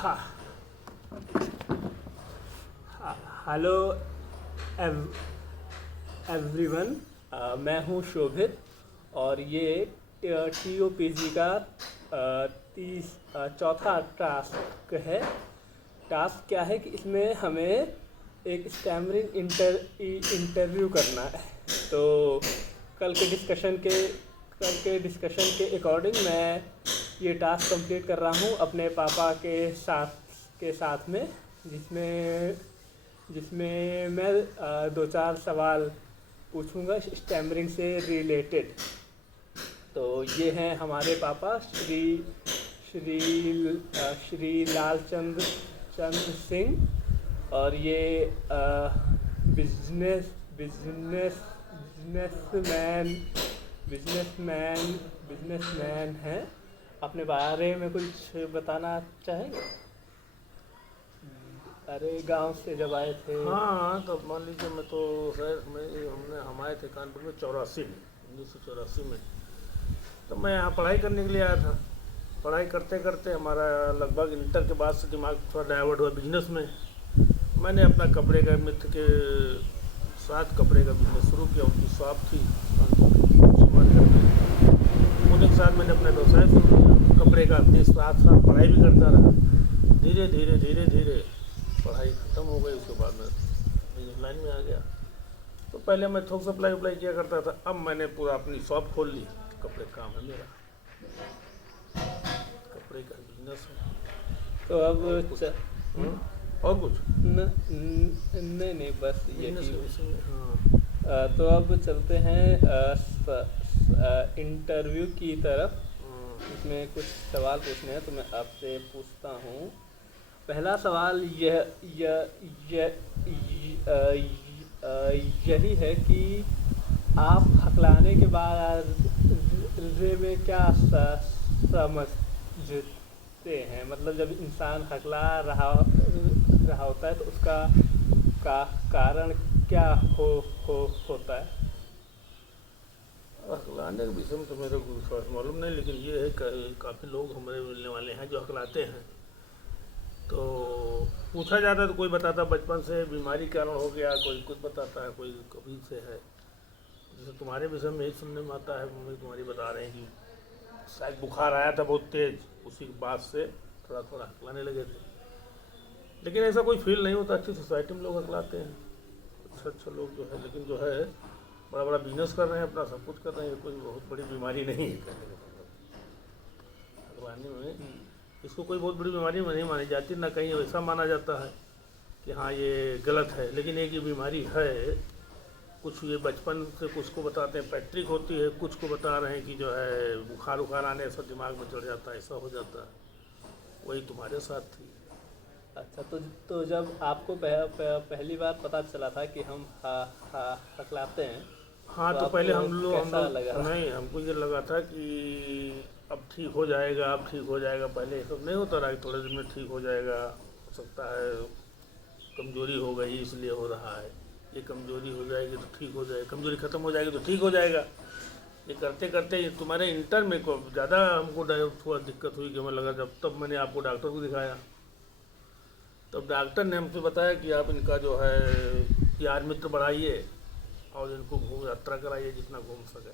हाँ। Hello everyone, मैं हूँ शोभित और ये TOPG का चौथा टास्क है। टास्क क्या है कि इसमें हमें एक स्टैमरिंग इंटरव्यू करना है। तो कल के डिस्कशन के अकॉर्डिंग मैं ये टास्क कंप्लीट कर रहा हूँ अपने पापा के साथ में, जिसमें मैं दो चार सवाल पूछूंगा स्टैमरिंग से रिलेटेड। तो ये हैं हमारे पापा श्री लालचंद्र सिंह, और ये बिजनेसमैन हैं। अपने बारे में कुछ बताना चाहेंगे? अरे गांव से जब आए थे। हाँ, तो मान लीजिए मैं तो खैर हम आए थे कानपुर में 1984 में। तो मैं यहाँ पढ़ाई करने के लिए आया था। पढ़ाई करते करते हमारा लगभग इंटर के बाद से दिमाग थोड़ा डाइवर्ट हुआ बिजनेस में। मैंने अपना कपड़े का मित्र के साथ कपड़े का बिजनेस शुरू किया। उनकी शॉप थी उन्हीं के साथ मैंने अपना व्यवसाय शुरू किया कपड़े का। साथ साथ पढ़ाई भी करता रहा। धीरे धीरे पढ़ाई ख़त्म हो गई। उसके बाद मैं बिजनेस लाइन में आ गया। तो पहले मैं थोक सप्लाई वप्लाई किया करता था। अब मैंने पूरा अपनी शॉप खोल ली। कपड़े का काम है मेरा, कपड़े का बिजनेस है। तो अब और कुछ नहीं, बस ये। हाँ। तो अब चलते हैं इंटरव्यू की तरफ। इसमें कुछ सवाल पूछने हैं तो मैं आपसे पूछता हूँ। पहला सवाल यही है कि आप हकलाने के बाद में क्या समझते हैं? मतलब जब इंसान हकला रहा होता है तो उसका कारण क्या होता है? हकलाने के विषय में तो मेरे को विश्वास मालूम नहीं, लेकिन ये है काफ़ी लोग हमारे मिलने वाले हैं जो हकलाते हैं। तो पूछा जाता है तो कोई बताता बचपन से बीमारी के कारण हो गया, कोई कुछ बताता है, कोई कभी से है। जैसे तुम्हारे विषय में यही सुनने में आता है, मम्मी तुम्हारी बता रहे हैं कि शायद बुखार आया था बहुत तेज़, उसी के बाद से थोड़ा थोड़ा हकलाने लगे थे। लेकिन ऐसा कोई फील नहीं होता। अच्छी सोसाइटी में लोग हकलाते हैं, अच्छा लोग जो है। लेकिन जो है बड़ा बड़ा बिजनेस कर रहे हैं, अपना सब कुछ कर रहे हैं, कोई बहुत बड़ी बीमारी नहीं है हकलाने में। इसको कोई बहुत बड़ी बीमारी में नहीं मानी जाती, ना कहीं ऐसा माना जाता है कि हाँ ये गलत है। लेकिन एक ये बीमारी है। कुछ ये बचपन से कुछ को बताते हैं पैट्रिक होती है, कुछ को बता रहे हैं कि जो है बुखार आने से दिमाग में चढ़ जाता है, ऐसा हो जाता है। वही तुम्हारे साथ थी। अच्छा, तो जब आपको पहली बार पता चला था कि हम हकलाते हैं, हाँ, तो पहले हम लोग नहीं, हमको ये लगा था कि अब ठीक हो जाएगा, अब ठीक हो जाएगा। पहले ये सब नहीं होता रहा कि थोड़े दिन में ठीक हो जाएगा, हो सकता है कमज़ोरी हो गई इसलिए हो रहा है, ये कमज़ोरी हो जाएगी तो ठीक हो जाएगा, कमज़ोरी ख़त्म हो जाएगी तो ठीक हो जाएगा। ये करते करते ये तुम्हारे इंटर में को ज़्यादा हमको थोड़ा दिक्कत हुई कि हमें लगा। तब मैंने आपको डॉक्टर को दिखाया। तब डॉक्टर ने हमसे बताया कि आप इनका जो है यार मित्र बढ़ाइए और इनको घूम यात्रा कराइए जितना घूम सके।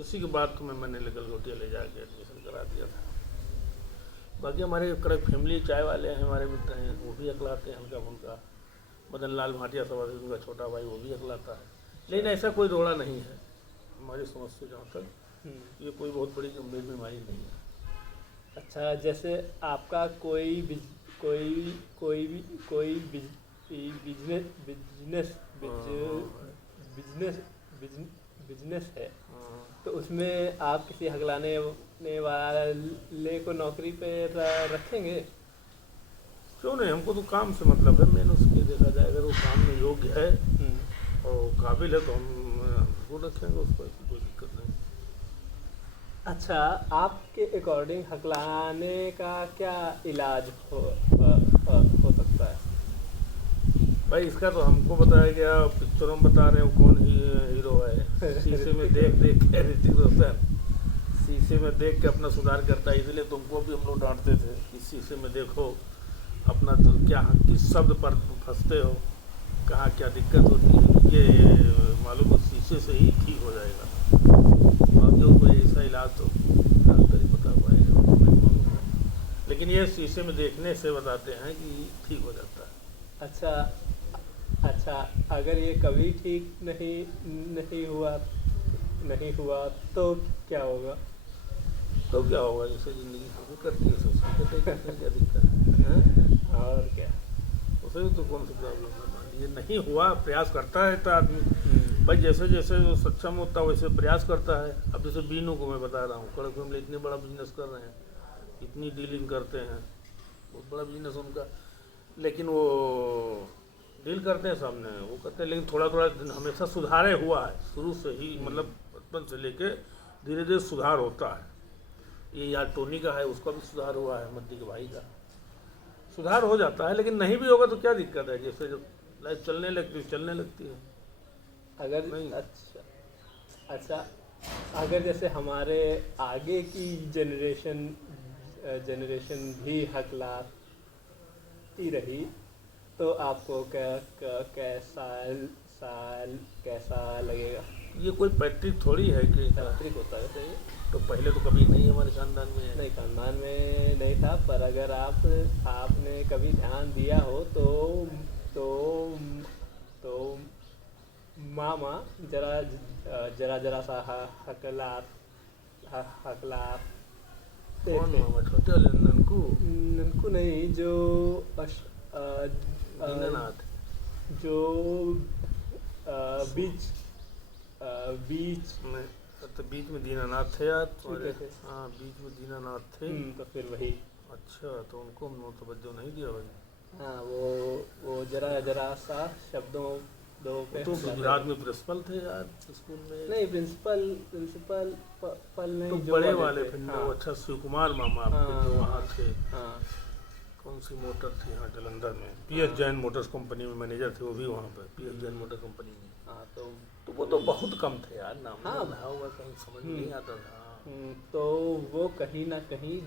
उसी के बाद तो मैंने गलगोटिया ले जाके एडमिशन करा दिया था। बाकी हमारे कड़क फैमिली चाय वाले हैं, हमारे मित्र हैं, वो भी हकलाते हैं हल्का फुल्का। मदन लाल भाटिया सभा से उनका छोटा भाई वो भी हकलाता है। लेकिन ऐसा कोई रोड़ा नहीं है हमारी समझ से, जहाँ तक ये कोई बहुत बड़ी गंभीर बीमारी नहीं है। अच्छा, जैसे आपका कोई बिजनेस है, तो उसमें आप किसी हकलाने वाले को नौकरी पे रखेंगे? क्यों नहीं, हमको तो काम से मतलब है। मैंने उसके देखा जाए अगर वो काम में योग्य है और काबिल है तो हमको रखेंगे, उसको कोई दिक्कत नहीं। अच्छा, आपके अकॉर्डिंग हकलाने का क्या इलाज हो सकता है? भाई इसका तो हमको बताया गया, पिक्चरों में बता रहे हो कौन ही हीरो है। शीशे में देख के ऋतिक रोशन शीशे में देख के अपना सुधार करता है। इसलिए तुमको भी हम लोग डांटते थे कि शीशे में देखो अपना तो क्या किस शब्द पर फंसते हो, कहाँ क्या दिक्कत होती है, ये मालूम हो शीशे से ही ठीक हो जाएगा। और जो कोई ऐसा इलाज तो डॉक्टर ही बता पाएगा, वो नहीं मालूम है। लेकिन ये शीशे में देखने से बताते हैं कि ठीक हो जाता है। अच्छा, अगर ये कभी ठीक नहीं हुआ तो क्या होगा? तो क्या होगा, जैसे ज़िंदगी शुरू करती है सबसे कटेगी, क्या दिक्कत है? और क्या? उसे तो कौन सी प्रॉब्लम है? मान लीजिए नहीं हुआ, प्रयास करता है तो आदमी भाई जैसे जैसे वो सक्षम होता है वैसे प्रयास करता है। अब जैसे बीनू को मैं बता रहा हूँ, कड़क फैमिली इतने बड़ा बिजनेस कर रहे हैं, इतनी डीलिंग करते हैं, बहुत बड़ा बिजनेस उनका, लेकिन वो डील करते हैं सामने, वो करते हैं, लेकिन थोड़ा थोड़ा हमेशा सुधारे हुआ है शुरू से ही, मतलब बचपन से लेके धीरे धीरे सुधार होता है। ये यार टोनी का है, उसका भी सुधार हुआ है, मद्दी के भाई का सुधार हो जाता है। लेकिन नहीं भी होगा तो क्या दिक्कत है, जैसे जब लाइफ चलने लगती है। अगर नहीं। अच्छा, अगर जैसे हमारे आगे की जनरेशन भी हकलाती रही तो आपको कैसा लगेगा? ये कोई पैतृक थोड़ी है कि पैतृक होता है सही? तो पहले तो कभी नहीं हमारे खानदान में नहीं, खानदान में नहीं था, पर अगर आपने कभी ध्यान दिया हो तो मामा जरा सा हकलाते कौन थे। मामा, छोटे वाले ननकू? ननकू नहीं, जो दीनानाथ। जो बीच में तो बीच में दीनानाथ थे यार तुम्हारे? थे। हाँ, बीच में दीनानाथ थे। तो फिर वही। अच्छा, तो उनको हमने तवज्जो नहीं दिया भाई। हाँ, वो जरा सा शब्दों दो पे तो गुजरात में प्रिंसिपल थे यार स्कूल में? नहीं, प्रिंसिपल पल नहीं, तो जो बड़े वाले वाले थे। फिर हाँ, वो अच्छा शिव कुमार मामा आपके जो वहाँ थे, हाँ, कौन सी मोटर थी यहाँ जलंधर में, पीएस जैन मोटर्स कंपनी में मैनेजर थे वो भी वहाँ पर, पीएस जैन मोटर कंपनी में। हाँ, तो वो तो बहुत कम थे यार, नाम हाँ, रहा होगा, कहीं समझ नहीं आता था। तो वो कहीं ना कहीं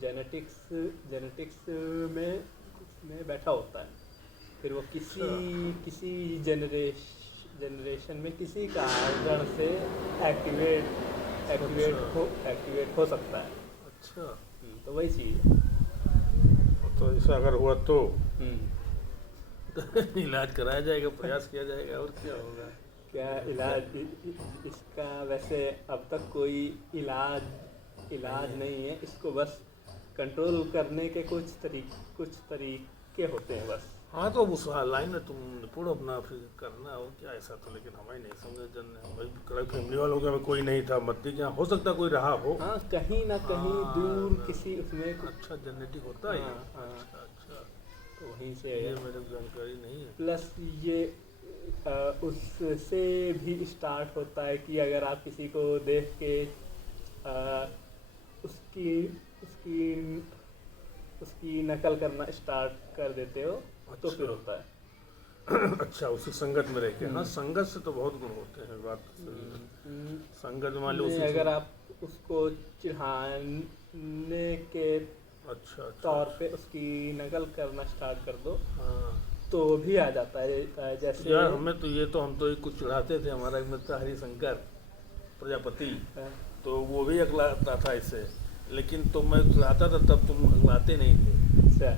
जेनेटिक्स में बैठा होता है। फिर वो किसी जनरेशन में किसी कारण से एक्टिवेट हो सकता है। अच्छा, तो वही चीज़ है। तो ऐसा अगर हुआ तो इलाज कराया जाएगा, प्रयास किया जाएगा, और क्या होगा? क्या इलाज इसका? वैसे अब तक कोई इलाज नहीं है, इसको बस कंट्रोल करने के कुछ तरीके होते हैं बस। हाँ, तो उस लाइन में तुम निपुण अपना फिर करना, और क्या ऐसा तो। लेकिन हमें नहीं समझे जन भाई, कड़क फैमिली वालों का कोई नहीं था, मद्दी क्या हो सकता कोई रहा हो। हाँ, कहीं ना कहीं दूर किसी उसमें अच्छा जेनेटिक होता है। हाँ, अच्छा, तो वहीं से ये मेरे को जानकारी नहीं है। प्लस ये उससे भी स्टार्ट होता है कि अगर आप किसी को देख के उसकी नकल करना स्टार्ट कर देते हो तो फिर होता है। अच्छा, उसी संगत में रह के। हाँ, संगत से तो बहुत गुण होते हैं, बात संगत मान लो अगर आप उसको चिढ़ाने के अच्छा तौर पे उसकी नकल करना स्टार्ट कर दो, हाँ, तो भी आ जाता है। जैसे यार हमें तो हम तो कुछ चिढ़ाते थे, हमारा एक मित्र हरिशंकर प्रजापति, तो वो भी अगलाता था इससे, लेकिन तो मैं चिढ़ाता था तब तुम अगलाते नहीं थे। अच्छा,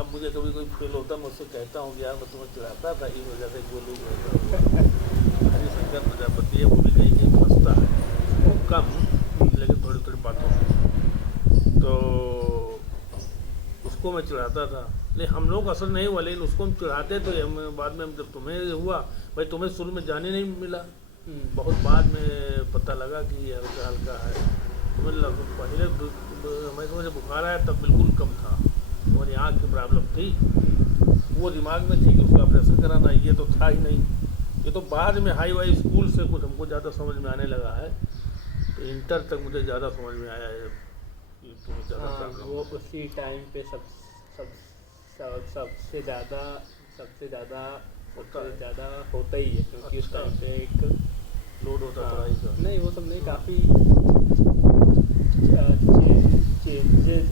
अब मुझे कभी कोई फील होता, मैं उससे कहता हूँ यार मैं तुम्हें चिढ़ाता था, इस वजह से वो लोग हरिशंकर प्रजापति है, वो भी कहीं कहीं फंसता है, वो कम लेकिन थोड़ी थोड़ी बातों में, तो उसको मैं चिढ़ाता था। लेकिन हम लोग असर नहीं हुआ, लेकिन उसको हम चिढ़ाते तो हम बाद में जब तुम्हें हुआ भाई, तुम्हें शुरू में जाने नहीं मिला, बहुत बाद में पता लगा कि ये हल्का हल्का है। तुम्हें पहले हमें समझे बुखार आया तब बिल्कुल कम था, और आँख की प्रॉब्लम थी, वो दिमाग में थी कि उसका ऑपरेशन कराना, ये तो था ही नहीं। ये तो बाद में हाई वाई स्कूल से कुछ हमको ज़्यादा समझ में आने लगा है, तो इंटर तक मुझे ज़्यादा समझ में आया है कि तुम्हें ज़्यादा प्रॉब्लम। वो उसी टाइम पे सबसे ज़्यादा होता ही है, क्योंकि उस टाइम पे एक लोड होता पढ़ाई का। नहीं, वो सब नहीं, काफ़ी चेंजेस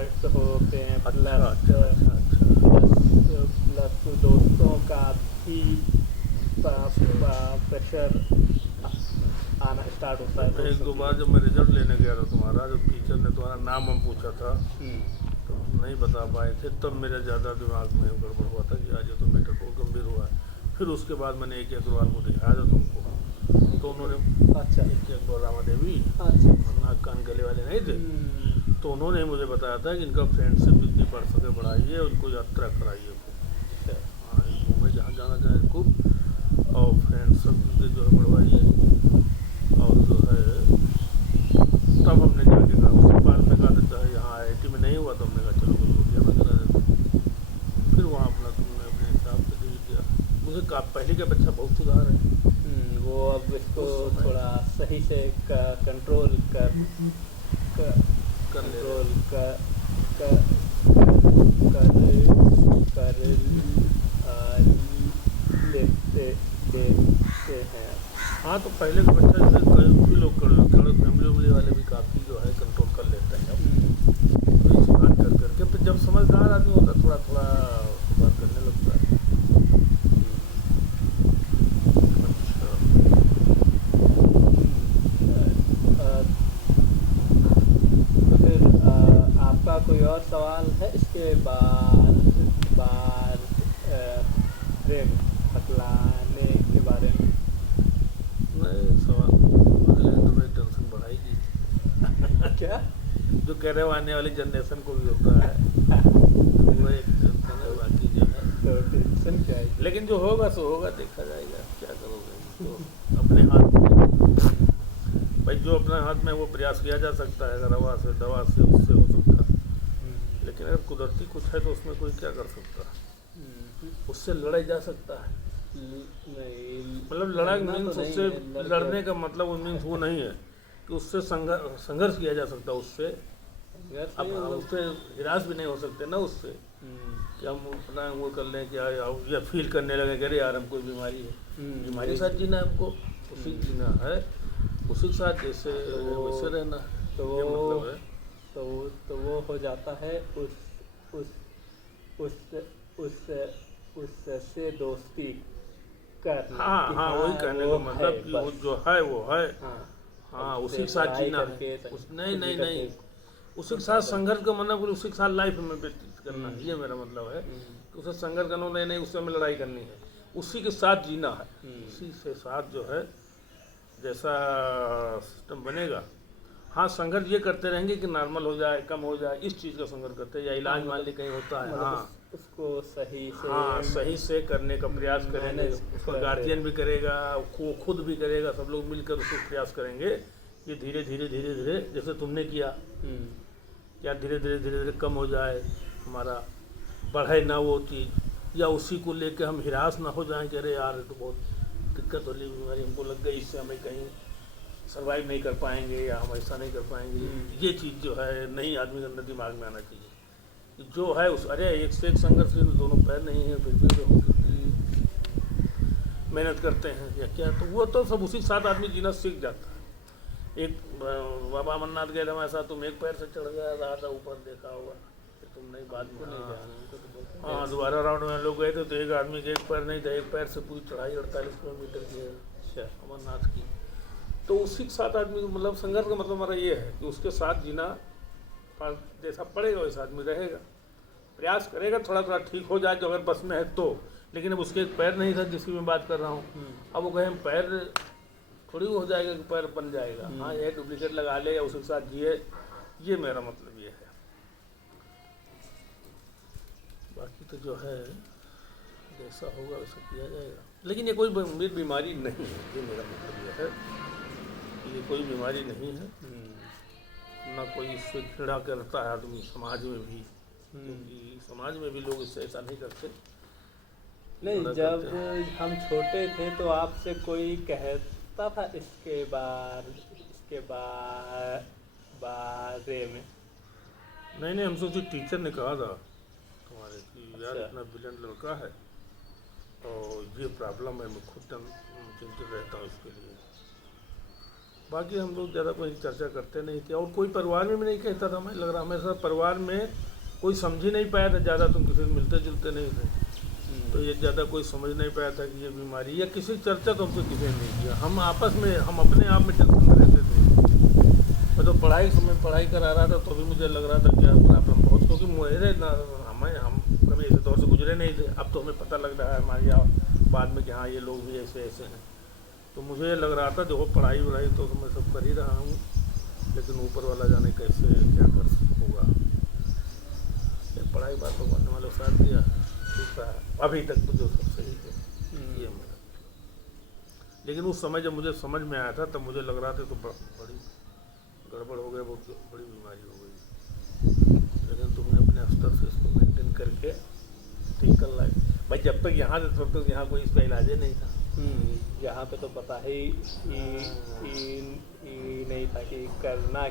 पार्ट होते हैं, अच्छा प्लस अच्छा अच्छा अच्छा प्लस दोस्तों का भी प्रेशर आना स्टार्ट होता है मैं एक दो दोस्तों बार की। जब मैं रिजल्ट लेने गया था तुम्हारा, जब टीचर ने तुम्हारा नाम हम पूछा था हम्म, तो तुम नहीं बता पाए थे, तब मेरे ज़्यादा दिमाग में गड़बड़ हुआ था कि आज ये तो मैटर बहुत गंभीर हुआ है। फिर उसके बाद मैंने एक अग्रवाल को दिखाया था तुमको, तो उन्होंने अच्छा एक अकबर रामा देवी अच्छा। नाक कान गले वाले नहीं थे, हम्म, तो उन्होंने मुझे बताया था कि इनका फ्रेंडशिप जितनी बढ़ सके बढ़ाइए, उनको यात्रा कराइए खूब। अच्छा। हाँ, घूमे जहाँ जाना चाहे खूब, और फ्रेंडशिप उनके जो है बढ़वाइए। और जो है तब हमने जाके कहा, उसके बाद में कहा था यहाँ IIT में नहीं हुआ तो हमने कहा चलो बलगोटिया में करा देते हैं। फिर वहाँ अपना तुमने अपने हिसाब से डील किया। मुझे पहले की अपेक्षा बहुत सुधार है वो अब इसको उस समय थोड़ा सही से कंट्रोल कर कर ले रहे कंट्रोल हो। कर कर कर कर लेते लेते हैं। हाँ, तो पहले के बच्चा जैसे कई भी लोग कर फैमिली उमली वाले भी काफ़ी जो है कंट्रोल कर लेते हैं अब, तो इस बात कर करके फिर जब समझदार आदमी होता है थोड़ा थोड़ा सुधार करने लगता है। अच्छा, अ, फिर आपका कोई और सवाल है इसके बाद बाद प्रेम बतलाने के बारे में? नहीं सवाल मुझे तो मेरी टेंशन बढ़ाएगी। क्या? जो कह रहे हो आने वाली जनरेशन को भी होता है, वो एक टेंशन है, बाकी जो है तो टेंशन क्या है? लेकिन जो होगा सो होगा, देखा जाएगा, क्या करोगे तो अपने हाथ में भाई, जो अपने हाथ में वो प्रयास किया जा सकता है, अगर हवा से दवा से उससे हो सकता है, लेकिन अगर कुदरती कुछ है तो उसमें कोई क्या कर सकता है, उससे लड़ा जा सकता है। नहीं, मतलब लड़ाई लड़ना मीन्स तो नहीं उससे है, लड़ने का मतलब वो मीन्स वो नहीं है कि उससे संघर्ष किया जा सकता है उससे। घर से अब हम उससे निराश भी नहीं हो सकते ना उससे कि हम अपना वो कर लें कि या फील करने लगे कि अरे यार हमको बीमारी है, बीमारी के साथ जीना है हमको, उसी जीना है, उसी के साथ जैसे वैसे रहना है, तो ये मतलब है। तो वो हो जाता है उस उस उससे दोस्ती करना हाँ कि हाँ, वही कहने वो का मतलब है कि वो बस। जो है वो है। हाँ, हाँ, अब उसी उससे के साथ लड़ाई जीना करके है नहीं कुछ भी नहीं करके नहीं, उसी के साथ संघर्ष का मतलब फिर उसी के साथ लाइफ में व्यतीत करना है, ये मेरा मतलब है कि उसे संघर्ष करना नहीं, उससे हमें लड़ाई करनी है, उसी के साथ जीना है, उसी से साथ जो है जैसा सिस्टम बनेगा। हाँ, संघर्ष ये करते रहेंगे कि नॉर्मल हो जाए, कम हो जाए, इस चीज़ का संघर्ष करते हैं, या इलाज मान ली कहीं होता है, मतलब हाँ उसको सही से हाँ सही से करने का प्रयास करेंगे, मैनेज उसका करते गार्जियन भी करेगा, वो खुद भी करेगा, सब लोग मिलकर उसको प्रयास करेंगे कि धीरे धीरे धीरे धीरे जैसे तुमने किया, या धीरे धीरे धीरे धीरे कम हो जाए हमारा, बढ़े ना वो चीज़, या उसी को लेकर हम हिरास ना हो जाएं कि अरे यार ये तो बहुत दिक्कत वाली बीमारी हमको लग गई, इससे हमें कहीं सर्वाइव नहीं कर पाएंगे या हम ऐसा नहीं कर पाएंगे। ये चीज़ जो है नहीं आदमी के अंदर दिमाग में आना चाहिए कि जो है उस, अरे एक से एक संघर्ष में दोनों पैर नहीं है, फिर भी जो मेहनत करते हैं या क्या, तो वो तो सब उसी के साथ आदमी जीना सीख जाता है। एक बाबा अमरनाथ गए थे ऐसा, तुम एक पैर से चढ़ गया रहा था ऊपर, देखा होगा कि तुम नहीं बाद में, हाँ दोबारा राउंड में लोग गए थे तो एक आदमी के एक पैर नहीं था, एक पैर से पूरी चढ़ाई 48 किलोमीटर की है अमरनाथ की। तो उसी के साथ आदमी मतलब संघर्ष का मतलब हमारा ये है कि उसके साथ जीना, जैसा पड़ेगा वैसा आदमी रहेगा, प्रयास करेगा, थोड़ा थोड़ा ठीक हो जाए जो अगर बस में है तो। लेकिन अब उसके एक पैर नहीं था जिसकी मैं बात कर रहा हूँ, अब वो कहें पैर थोड़ी हो जाएगा कि पैर बन जाएगा, हाँ ये डुप्लीकेट लगा ले या उसके साथ जिए, ये मेरा मतलब ये है। बाकी तो जो है जैसा होगा वैसा किया जाएगा, लेकिन ये कोई गंभीर बीमारी नहीं है, ये मेरा मतलब ये है कि ये कोई बीमारी नहीं है, ना कोई इससे घृणा करता है आदमी समाज में भी, क्योंकि समाज में भी लोग इससे ऐसा नहीं करते। नहीं, जब हम छोटे थे तो आपसे कोई कहता था इसके बारे में? नहीं हमसे उसी टीचर ने कहा था तुम्हारे कि यार अच्छा। इतना ब्रिलियंट लड़का है और ये प्रॉब्लम है, मैं खुद चिंतित रहता हूँ इसके लिए। बाकी हम लोग ज़्यादा कोई चर्चा करते नहीं थे, और कोई परिवार में भी नहीं कहता था। मैं लग रहा हमेशा परिवार में कोई समझ ही नहीं पाया था, ज़्यादा तुम किसी से मिलते जुलते नहीं थे, तो ये ज़्यादा कोई समझ नहीं पाया था कि ये बीमारी, या किसी चर्चा तो हमसे किसी ने नहीं किया। हम आपस में, हम अपने आप में टेंशन में रहते थे। मैं तो पढ़ाई समय पढ़ाई करा रहा था तो भी मुझे लग रहा था कि यार प्रॉब्लम बहुत, क्योंकि मेरे ना हम कभी ऐसे दौर से गुजरे नहीं थे। अब तो हमें पता लग रहा है हमारे यहाँ बाद में कि हाँ ये लोग भी ऐसे ऐसे हैं। तो मुझे ये लग रहा था देखो पढ़ाई वढ़ाई तो मैं सब कर ही रहा हूँ, लेकिन ऊपर वाला जाने कैसे क्या कर होगा। पढ़ाई बात तो करने वाले साथ दिया, ठीक रहा अभी तक तो जो सब सही है ये मेरा। लेकिन उस समय जब मुझे समझ में आया था तब मुझे लग रहा था तो बड़ी गड़बड़ हो गई, बहुत बड़ी बीमारी हो गई। लेकिन तुमने अपने स्तर से इसको मेंटेन करके ठीक कर लाए भाई। जब तक यहाँ से तब तक यहाँ कोई इसका इलाज ही नहीं था। यहाँ पे तो पता ही नहीं था कि करना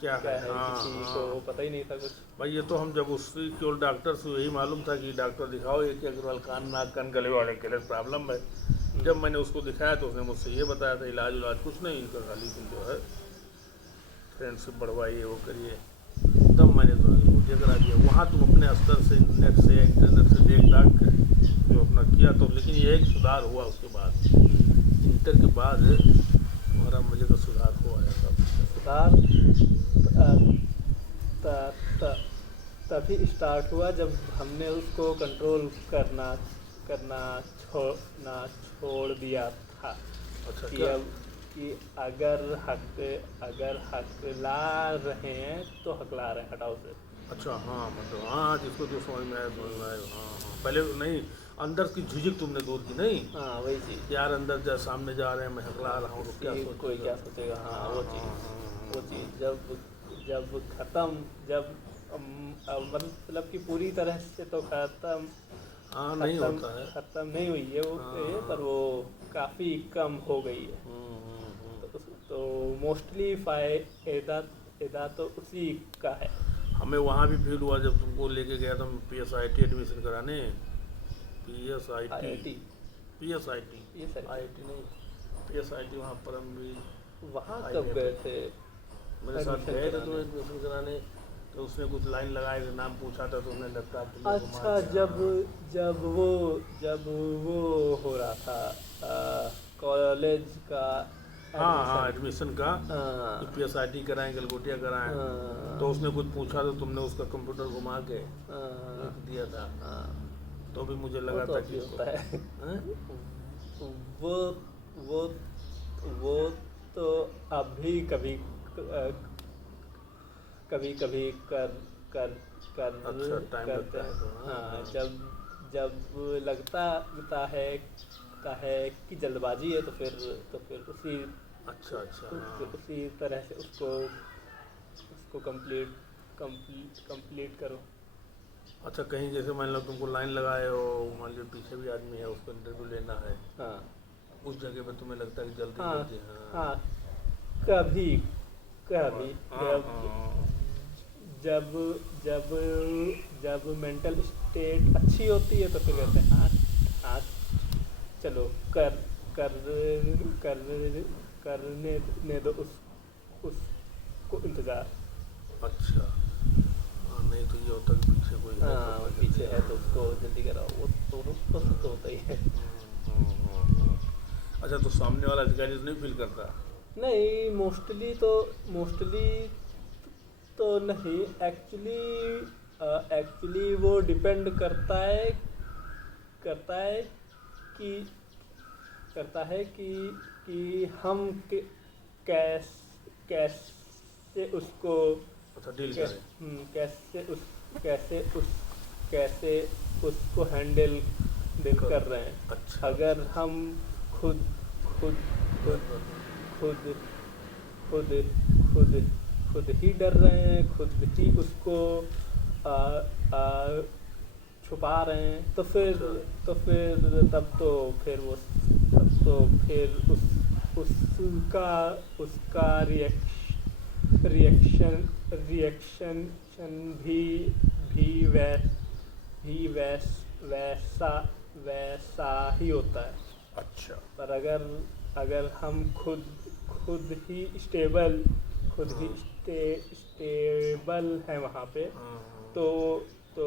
क्या है। किसी को पता ही नहीं था कुछ भाई। ये तो हम जब उससे केवल डॉक्टर से यही मालूम था कि डॉक्टर दिखाओ ये कि अग्रवाल कान नाक कान गले वाले के लिए प्रॉब्लम है। जब मैंने उसको दिखाया तो उसने मुझसे ये बताया था इलाज कुछ नहीं, इनका खाली तुम जो है फ्रेंडशिप बढ़वाइए वो करिए। तब मैंने तो मुझे करा दिया। वहाँ तुम अपने स्तर से नेट से इंटरनेट से देख दाख के जो अपना किया तो, लेकिन ये एक सुधार हुआ उसके बाद, इंटर के बाद हमारा मुझे तो सुधार हुआ है। सब सुधार तभी स्टार्ट हुआ जब हमने उसको कंट्रोल करना छोड़ दिया था। अच्छा कि क्या? अब कि अगर हकला रहे हैं तो हकला रहे हैं, हटाओ से। अच्छा हाँ, मतलब हाँ जिसको जो समझ में आया समझ में आया। हाँ हाँ, पहले नहीं अंदर की झिझक तुमने दूर की नहीं। हाँ वही चीज़, यार अंदर जा सामने जा रहे हैं मैं हकला रहा हूँ तो क्या कोई क्या सोचेगा। हाँ वो चीज़ जब ख़त्म, जब मतलब कि पूरी तरह से तो ख़त्म हाँ नहीं होता है, ख़त्म नहीं हुई है वो पर वो काफ़ी कम हो गई है। तो मोस्टली फ़ायदा तो उसी का है। हमें वहाँ भी फील हुआ जब तुमको लेके गया था PSIT एडमिशन कराने। PSIT नहीं PSIT, वहाँ पर हम भी वहाँ कब गए थे? मेरे साथ गए थे तुम्हें एडमिशन कराने, तो उसने कुछ लाइन लगाए थे, नाम पूछा था तो उसने लैपटॉप। अच्छा जब वो हो रहा था कॉलेज का हाँ एडमिशन का, PSIT कराएं गलगोटिया कराएं, तो उसने कुछ पूछा तो तुमने उसका कंप्यूटर घुमा के लिख दिया था। तो भी मुझे लगा था कि होता है वो तो अभी कभी कर अच्छा टाइम करते लगता है तो हाँ, जब लगता है कि जल्दबाजी है तो फिर उसी अच्छा उसी तरह से उसको कंप्लीट करो। अच्छा कहीं जैसे मान लो तुमको लाइन लगाए हो, मान लो पीछे भी आदमी है उसको इंटरव्यू लेना है, हाँ उस जगह पे तुम्हें लगता है कि जल्दी हाँ जल्दी हाँ कभी जब मेंटल स्टेट अच्छी होती है तो फिर कहते हैं हाँ चलो करने दो उसको इंतज़ार। अच्छा हाँ, नहीं तो ये होता कि पीछे कोई है हाँ पीछे है तो उसको जल्दी कराओ, वो तो होता ही है। अच्छा तो सामने वाला अधिकारी तो नहीं फील करता? नहीं मोस्टली तो नहीं, एक्चुअली वो डिपेंड करता है कि हम कैसे उसको अच्छा डील करें, कैसे उसको हैंडल कर रहे हैं। अच्छा अगर हम खुद ही डर रहे हैं, खुद ही उसको छुपा रहे हैं तो फिर उसका रिएक्शन भी वैसा ही होता है। अच्छा पर अगर हम खुद खुद ही स्टेबल है वहाँ पे, हाँ। तो तो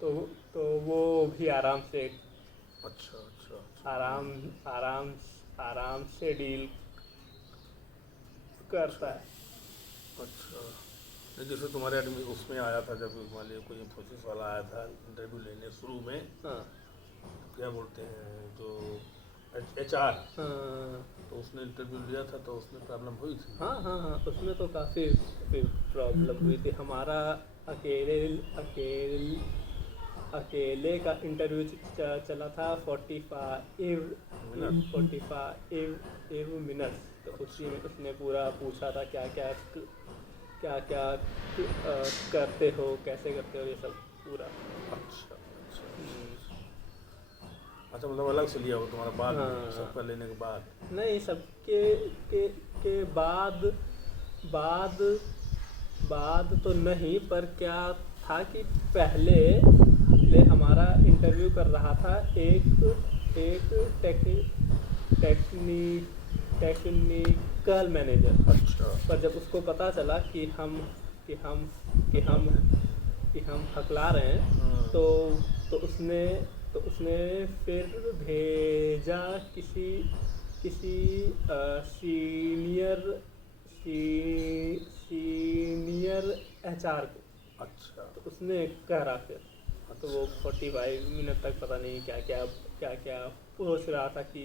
तो तो वो भी आराम से अच्छा अच्छा अच्छा। आराम आराम आराम से डील करता है। अच्छा, नहीं जैसे तुम्हारे आदमी उसमें आया था, जब मान लिया कोई इंफोसिस वाला आया था इंटरव्यू लेने शुरू में, हाँ क्या बोलते हैं जो HR, हाँ तो उसने इंटरव्यू लिया था तो उसमें प्रॉब्लम हुई थी। हाँ हाँ हाँ, उसमें तो काफ़ी प्रॉब्लम हुई थी। हमारा अकेले अकेले अकेले का इंटरव्यू चला था 45 मिनट। 45 मिनट्स। तो उसी में उसने पूरा पूछा था क्या क्या करते हो, कैसे करते हो, ये सब पूरा। अच्छा अच्छा अच्छा, मतलब अलग से लिया हो तुम्हारा बाद में हाँ सबका लेने के बाद? नहीं, सबके के बाद बाद बाद तो नहीं, पर क्या था कि पहले हमारा इंटरव्यू कर रहा था एक एक टेक्निकल मैनेजर। अच्छा। पर जब उसको पता चला कि हम कि हम कि हम कि हम हकला रहे हैं, हाँ। तो तो उसने फिर भेजा किसी किसी सीनियर HR को। अच्छा तो उसने करा फिर, तो वो 45 मिनट तक पता नहीं क्या क्या पूछ रहा था कि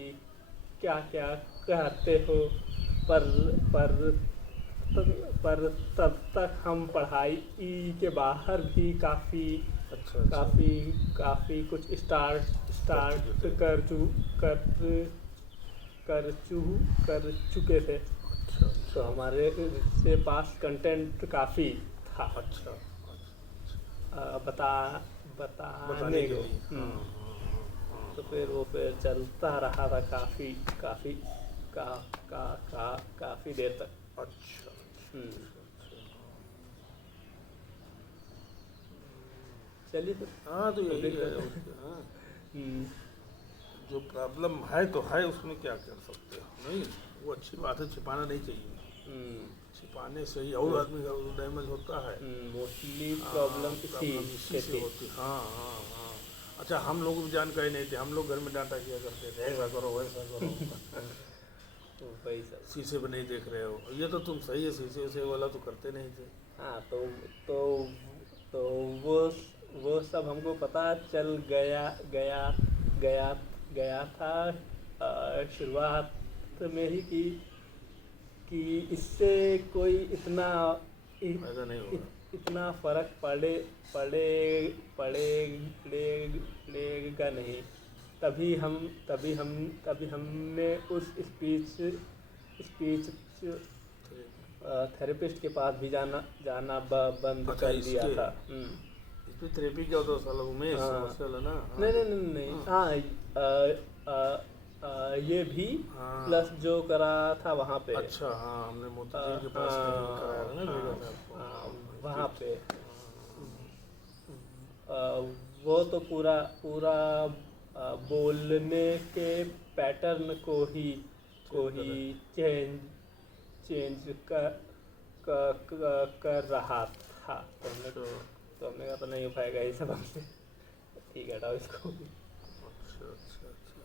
क्या क्या कहते हो। पर पर पर तब तक हम पढ़ाई के बाहर भी काफ़ी अच्छा अच्छा। काफ़ी काफ़ी कुछ स्टार्ट कर चुके थे। अच्छा तो अच्छा हमारे से पास कंटेंट काफ़ी था अच्छा। बता बताने बताने के को। लिए, हाँ हाँ हाँ तो फिर वो फिर चलता रहा था काफ़ी काफ़ी का, का, का, काफ़ी देर तक। हाँ। अच्छा हम्म, अच्छा। चलिए फिर। हाँ तो यही कंप्लीट है करते हैं। उसके, हाँ हम्म, जो प्रॉब्लम है तो है, उसमें क्या कर सकते हो, नहीं वो अच्छी बात है, छिपाना नहीं चाहिए। हम्म, छिपाने से ही और आदमी का डैमेज होता है। मोस्टली हाँ, प्रॉब्लम इसी प्रॉब्लम इसी से से थी। होती, हाँ हाँ हाँ। अच्छा, हम लोगों को जानकारी नहीं थी, हम लोग घर में डांटा किया करते थे, ऐसा करो वैसा करो। तो वही सब। शीशे पे नहीं देख रहे हो, ये तो तुम सही है, शीशे उसे वाला तो करते नहीं थे। हाँ तो तो वो वो सब हमको पता चल गया गया गया था शुरुआत में ही कि इससे कोई फायदा नहीं होगा। इतना फर्क पड़ेगा नहीं। तभी हमने उस स्पीच थेरेपिस्ट के पास भी जाना बंद अच्छा, कर दिया इसके था। इसमें थेरेपी क्या होता है साला, उमेश हाँ समस्या वाला ना? हाँ नहीं जो, नहीं नहीं नहीं, हाँ हाँ ये भी हाँ। प्लस जो करा था वहाँ पे। अच्छा, हाँ हमने मोती जी के पास कहीं कराया था ना, भेजा था आपको, वहाँ ठीक पे ठीक। अ, वो तो पूरा पूरा बोलने के पैटर्न को चेंज कर ही रहे। चेंज चेंज कर रहा था। अच्छा तो हमने कहा तो नहीं हो पाएगा ये सब हमसे, ठीक है हटाओ इसको। अच्छा अच्छा अच्छा।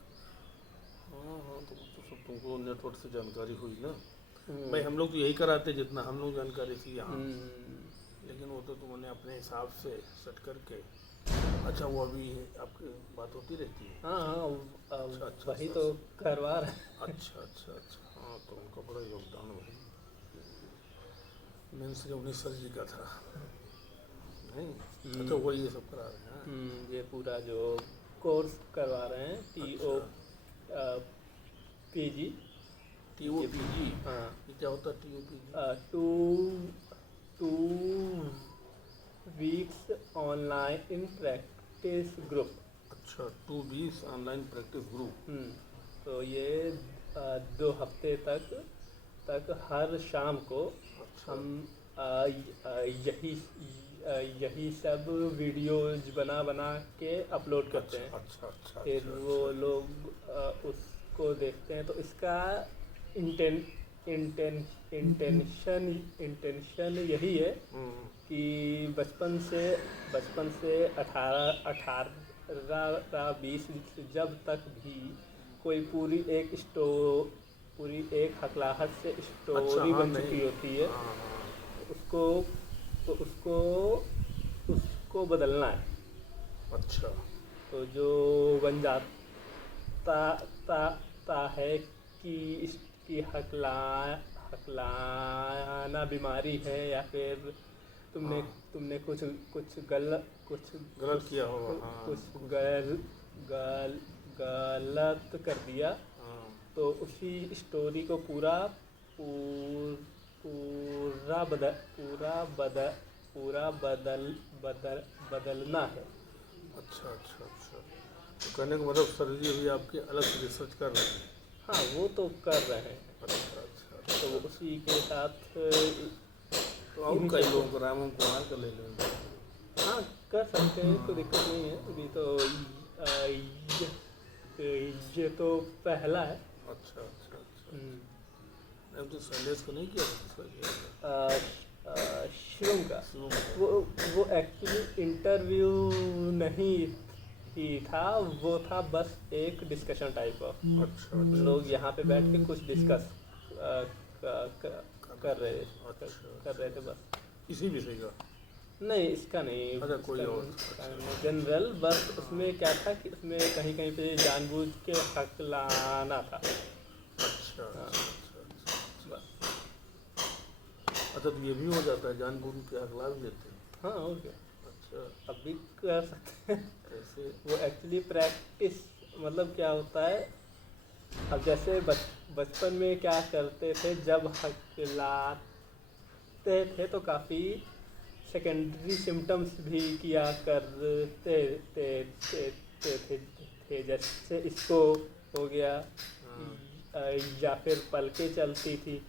हाँ हाँ, तो सब तुमको नेटवर्क से जानकारी हुई ना? भाई हम लोग तो यही कराते जितना हम लोग जानकारी थी यहाँ, लेकिन वो तो तुमने अपने हिसाब से सेट करके। अच्छा, वो अभी आपकी बात होती रहती है? हाँ हाँ, अच्छा अच्छा वही अच्छा तो करवा रहे हैं। अच्छा अच्छा अच्छा। हाँ, तो उनका बड़ा योगदान भाई, मेन से 19 सर जी का था नहीं? अच्छा, वो ये सब करा रहे हैं? ये पूरा जो कोर्स करवा रहे हैं अच्छा, PG। TOPG, हाँ, ये क्या होता है TOPG? 2 weeks online in practice group. अच्छा, 2 20 ऑनलाइन प्रैक्टिस ग्रुप। तो ये 2 हफ्ते तक हर शाम को अच्छा हम यही सब वीडियोज बना के अपलोड करते अच्छा हैं। अच्छा अच्छा फिर अच्छा वो अच्छा। लोग उसको देखते हैं। तो इसका इंटेंट इंटेंशन यही है कि बचपन से 18-20 जब तक भी कोई पूरी एक हकलाहट से स्टोरी हाँ, बन नहीं। चुकी होती है, हाँ, उसको उसको बदलना है। अच्छा। तो जो बन जाता है कि इसकी हकलाना बीमारी है, या फिर तुमने हाँ। तुमने कुछ गलत किया होगा। हाँ, कुछ गलत कर दिया, हाँ, तो उसी स्टोरी को पूरा बदलना है। अच्छा अच्छा अच्छा। तो कहने का मतलब सर जी अभी आपकी अलग से रिसर्च कर रहे हैं। हाँ, वो तो कर रहे हैं। अच्छा अच्छा तो अच्छा। उसी के साथ तो और कई लोगों को रामन कुमार का ले लेंगे। हाँ, कर सकते हैं, कोई दिक्कत नहीं है। अभी तो ये तो पहला है। अच्छा अच्छा अच्छा। हम्म, नहीं तो शैलेश को नहीं किया था, किसका किया था? शिवम का शिवम का। वो एक्चुअली इंटरव्यू नहीं ही था, वो था बस एक डिस्कशन टाइप ऑफ। अच्छा अच्छा। लोग यहाँ पे बैठ के कुछ डिस्कस कर रहे थे बस। इसी विषय का? नहीं, इसका नहीं। अच्छा, कोई और। जनरल बस। उसमें क्या था कि उसमें कहीं कहीं पे जानबूझ के हक लाना था। अच्छा हाँ, अच्छा अच्छा अच्छा। बस। अच्छा, तो ये भी हो जाता है, जानबूझ के अखलाक देते हैं? हाँ, और क्या। अच्छा। अब भी कर सकते हैं। कैसे? वो एक्चुअली प्रैक्टिस, मतलब क्या होता है, अब जैसे बचपन में क्या करते थे, जब हकलाते थे तो काफ़ी सेकेंडरी सिम्टम्स भी किया करते थे। जैसे इसको हो गया, या फिर पलकें चलती थी,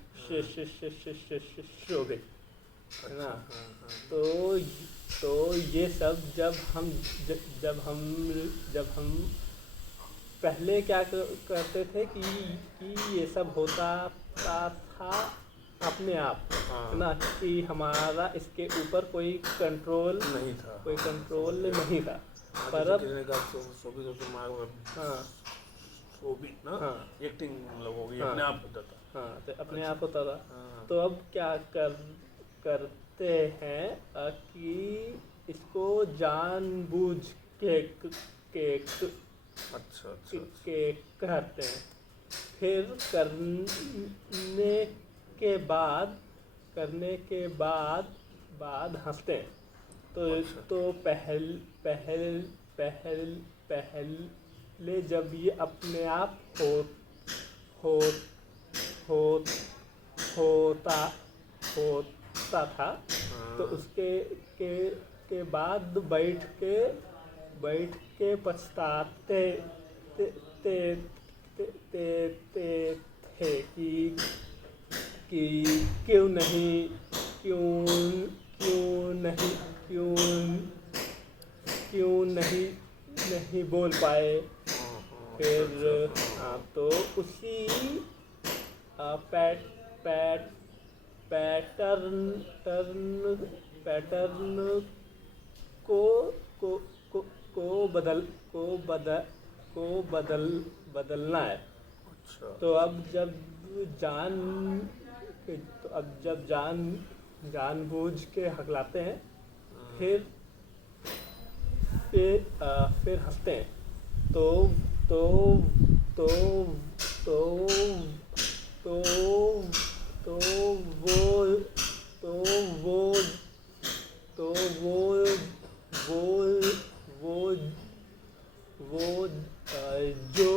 हो गई, है ना। तो ये सब जब हम पहले क्या करते थे कि ये सब होता था अपने आप, है ना, कि हमारा इसके ऊपर कोई कंट्रोल नहीं था। नहीं था। पर अब हाँ ना, हाँ एक्टिंग मतलब हो गई, हाँ अपने आप होता था। हाँ, तो अपने आप होता था। हाँ। तो अब क्या करते हैं कि इसको जानबूझ के अच्छा अच्छा करते हैं। फिर करने के बाद हंसते हैं। अच्छा। तो पहले जब ये अपने आप होता था, तो उसके के बाद बैठ के पछताते थे कि क्यों नहीं बोल पाए। फिर तो उसी पैटर्न को बदलना है। अच्छा। तो अब जब जानबूझ के हकलाते हैं, फिर हंसते हैं, तो तो तो तो तो तो वो तो वो तो वो वो वो वो जो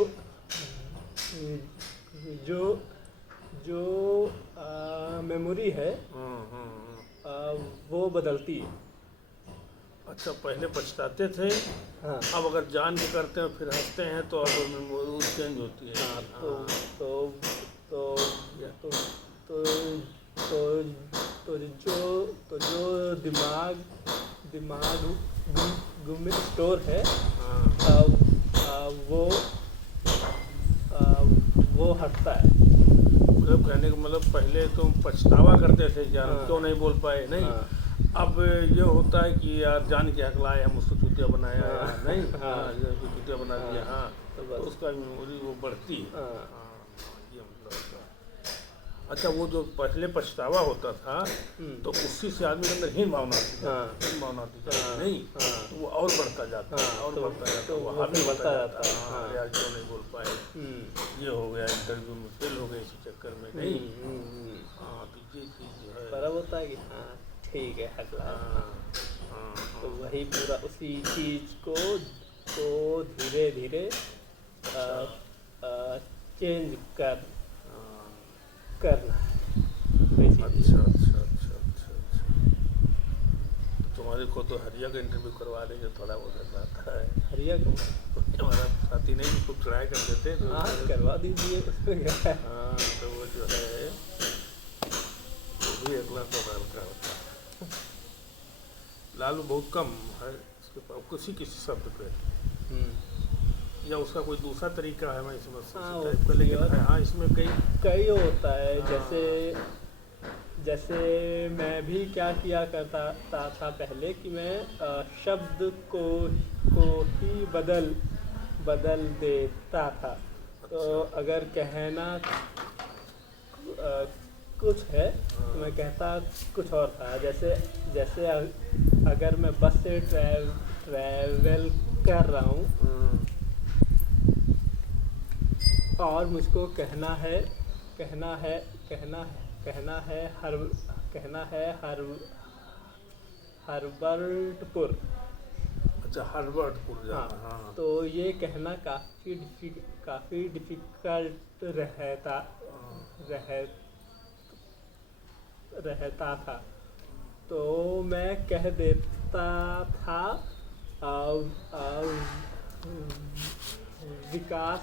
मेमोरी है, वो बदलती है। अच्छा, पहले पछताते थे, हाँ अब अगर जान के करते हैं फिर हंसते हैं, तो अब मेमोरी चेंज होती है। हाँ, तो जो दिमाग में स्टोर है, वो हटता है। मतलब कहने का मतलब पहले तुम पछतावा करते थे यार हाँ। क्यों नहीं बोल पाए, नहीं। हाँ। अब ये होता है कि यार जान के हकलाए हम उसको चूतिया बनाया हाँ। यार, नहीं। हाँ। हाँ, ये उसको चूतिया बना दिया। हाँ। हाँ, तो तो बस। उसका मेमोरी वो बढ़ती है। हाँ। हाँ, ये मतलब होता है। अच्छा, वो जो पहले पछतावा होता था तो उसी से आदमी के अंदर हीन भावना आती है, हाँ। हीन भावना आती है, हाँ। नहीं। हाँ। तो वो और बढ़ता जाता है, हाँ, और तो बढ़ता जाता है, वो वो हावी फिर बढ़ता बढ़ता जाता है। जाता है। हाँ, हाँ। यार क्यों नहीं बोल पाए, हम्म। ये हो गया, इंटरव्यू में फेल हो गए इसी चक्कर में, नहीं। हाँ, तो ये चीज़ जो है। बड़ा होता है कि हाँ ठीक है हकला। हाँ, हाँ, तो हाँ। वही पूरा उसी चीज को धीरे धीरे चेंज हाँ। करना है बेसिकली। अच्छा, अच्छा, अच्छा, अच्छा, अच्छा। तो तुम्हारे को तो हरिया का इंटरव्यू करवा देंगे, थोड़ा बहुत आता है। हरिया को हमारा साथी नहीं, उसको ट्राई कर देते तो हाँ करवा दीजिए, उसमें क्या है। हाँ, तो वो जो है वो भी अगला सवाल का होता है। लालू बहुत कम है उसके पास, किसी शब्द पे, या उसका कोई दूसरा तरीका है, मैं समझ हाँ, टाइप का, लेकिन और- हाँ इसमें कई। कई होता है, हाँ। जैसे मैं भी क्या किया करता था पहले कि मैं शब्द को ही बदल देता था। तो अच्छा। अगर कहना कुछ है तो मैं कहता कुछ और था। जैसे जैसे अगर मैं बस से ट्रैवल कर रहा हूँ और मुझको कहना है हर्बर्टपुर। अच्छा, हार्वर्डपुर हाँ, जाना, हाँ। तो ये कहना काफ़ी डिफिकल्ट रहता था। तो मैं कह देता था आ, आ, विकास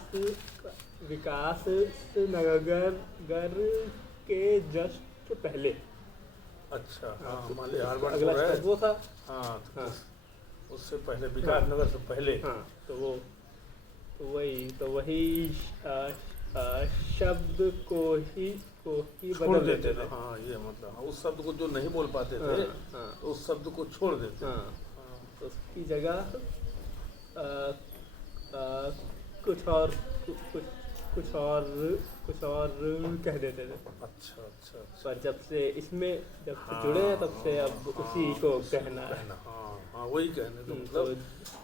नगर के जस्ट पहले। अच्छा, हाँ, हाँ, तो मान ली अगला हार्वर्डपुर है। स्टेप वो था। हाँ, तो हाँ। उससे पहले विकास नगर से पहले। हाँ, तो वही आ, शब्द को ही छोड़ बदल देते देते थे। थे। हाँ, ये मतलब, हाँ, उस शब्द को जो नहीं बोल पाते थे हाँ। हाँ। तो उस शब्द को छोड़ देते थे। हाँ, हाँ। तो उसकी जगह आ, आ, कुछ और कुछ कुछ और कुछ और कह देते थे। अच्छा, अच्छा, अच्छा। पर जब से हाँ, जुड़े हैं तब से अब हाँ, उसी को उसी कहना है। हाँ, हाँ, वही कहने का तो मतलब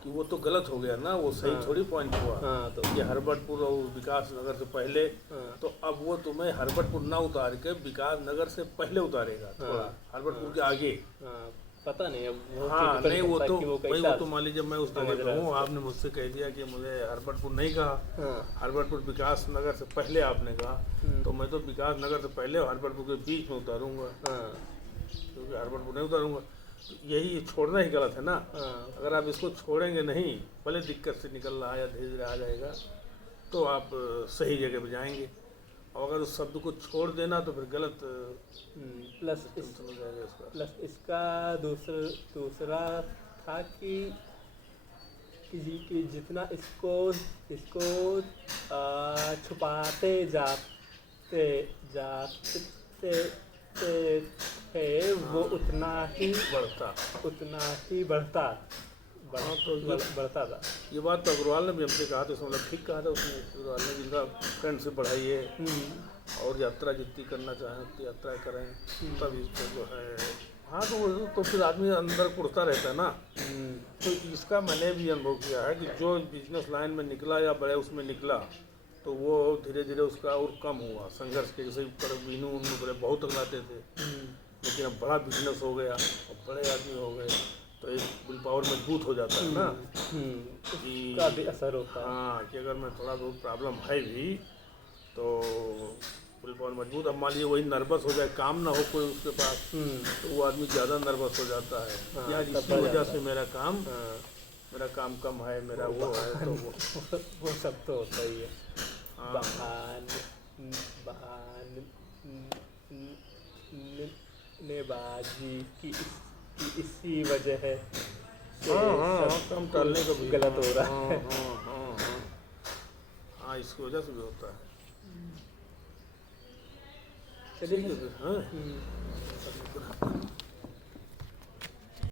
कि वो तो गलत हो गया ना, वो सही हाँ। थोड़ी पॉइंट हुआ। हाँ, तो ये हर्बर्टपुर और विकास नगर से पहले। हाँ। तो अब वो तुम्हें हर्बर्टपुर ना उतार के विकास नगर से पहले उतारेगा, थोड़ा हाँ। हर्बर्टपुर हाँ। के आगे। हाँ, पता नहीं अब वो हाँ, डिपेंड नहीं, वो करता है तो कि वो भाई, कैसा। वो तो मान लीजिए मैं उस जगह समझ पे रहा है हूँ, उसको। आपने मुझसे कह दिया कि मुझे हर्बर्टपुर नहीं कहा, हाँ। हर्बर्टपुर विकास नगर से पहले आपने कहा, हम्म। तो मैं तो विकास नगर से पहले और हर्बर्टपुर के बीच में उतारूंगा, हाँ। क्योंकि हर्बर्टपुर नहीं उतारूंगा। तो यही छोड़ना ही गलत है ना। हाँ। अगर आप इसको छोड़ेंगे नहीं, भले दिक्कत से निकल रहा है या धीरे धीरे आ जाएगा, तो आप सही जगह पे जाएंगे। और अगर उस शब्द को छोड़ देना तो फिर गलत प्लस समझ जाएगा इसका। इसका दूसरा था कि जितना इसको छुपाते जाते थे वो उतना ही बढ़ता हाँ, तो बढ़ता था। ये बात तो अग्रवाल ने भी हमसे कहा था, इसमें मतलब ठीक कहा था उसने, अग्रवाल ने, जिनका फ्रेंडशिप बढ़ाई है और यात्रा जितनी करना चाहें उतनी यात्रा करें, तब इसको जो है। हाँ, तो वो तो फिर आदमी अंदर कुड़ता रहता है ना। तो इसका मैंने भी अनुभव किया है कि जो बिजनेस लाइन में निकला या बड़े उसमें निकला, तो वो धीरे धीरे उसका और कम हुआ संघर्ष के। जैसे बीनू उन्नू बड़े बहुत अगलाते थे, लेकिन अब बड़ा बिजनेस हो गया और बड़े आदमी हो गए, तो एक विल पावर मजबूत हो जाता है ना, कि का भी असर होता है। हाँ, कि अगर मैं थोड़ा बहुत प्रॉब्लम है भी तो विल पावर मजबूत। अब मान लीजिए वही नर्वस हो जाए, काम ना हो कोई उसके पास, तो वो आदमी ज़्यादा नर्वस हो जाता है। हाँ, यार तब इसी बढ़ वजह जाता से है। मेरा काम कम है, मेरा वो है, तो वो सब तो होता ही है। हाँ। बहानेबाजी की इसी वजह से हाँ, सब काम टालने का भी गलत हो रहा है। हाँ, इसकी वजह से भी होता है। चलिए ठीक है फिर, हाँ हम्म। करना।